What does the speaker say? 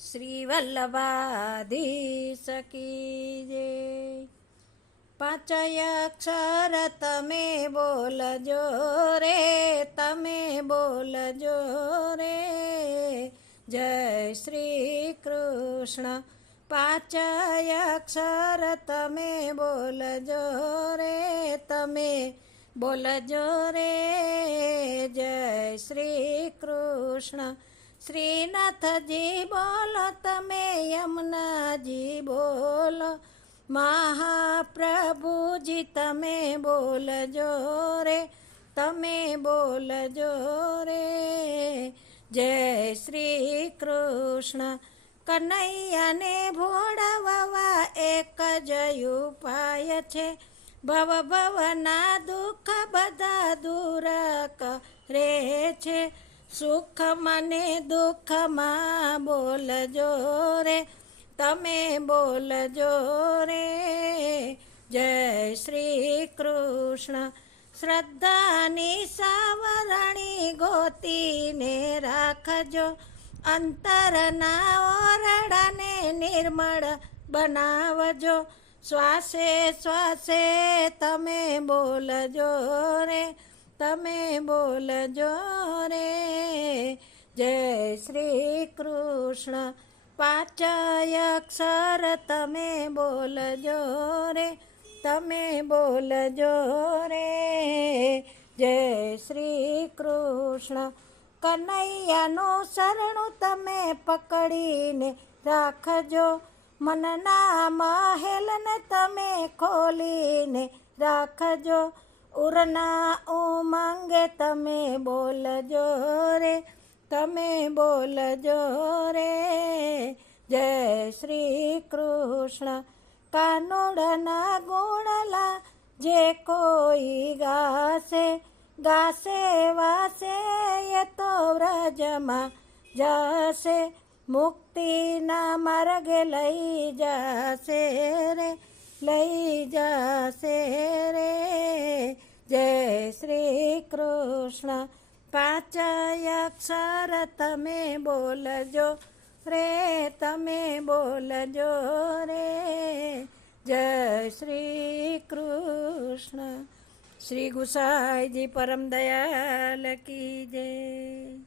શ્રી વલ્લભાધીશ કી જય। પાંચ અક્ષર તમે બોલજો રે, તમે બોલજો રે, જય શ્રી કૃષ્ણ। પાંચ અક્ષર તમે બોલજો રે, તમે બોલજો રે, જય શ્રી કૃષ્ણ। શ્રીનાથજી બોલો, તમે યમુનાજી બોલો, મહાપ્રભુજી તમે બોલજો રે, તમે બોલજો રે, જય શ્રી કૃષ્ણ। કનૈયાને ભોળવવા એક જ ઉપાય છે, ભવ ભવના દુઃખ બધા દૂર કરે છે। સુખમાં ને દુઃખમાં બોલજો રે, તમે બોલજો રે, જય શ્રી કૃષ્ણ। શ્રદ્ધાની સાવરણી ગોતીને રાખજો, અંતરના ઓરડાને નિર્મળ બનાવજો। શ્વાસે શ્વાસે તમે બોલજો રે, તમે બોલજો રે, જય શ્રી કૃષ્ણ। પાંચ અક્ષર તમે બોલજો રે, તમે બોલજો રે, જય શ્રી કૃષ્ણ। કનૈયાનું શરણું તમે પકડીને રાખજો, મનના મહેલને તમે ખોલીને રાખજો। ઉરના ઉમંગે તમે બોલજો રે, તમે બોલજો રે, જય શ્રી કૃષ્ણ। કાનુડના ગુણલા જે કોઈ ગાશે, ગાશે વાસે એ તો વ્રજમાં જશે, મુક્તિના માર્ગે લઈ જશે રે, લઈ જશે રે, જય શ્રી કૃષ્ણ। પાંચ અક્ષર તમે બોલજો રે, તમે બોલજો રે, જય શ્રી કૃષ્ણ। શ્રી ગુસાઈજી પરમ દયાલ કી જય।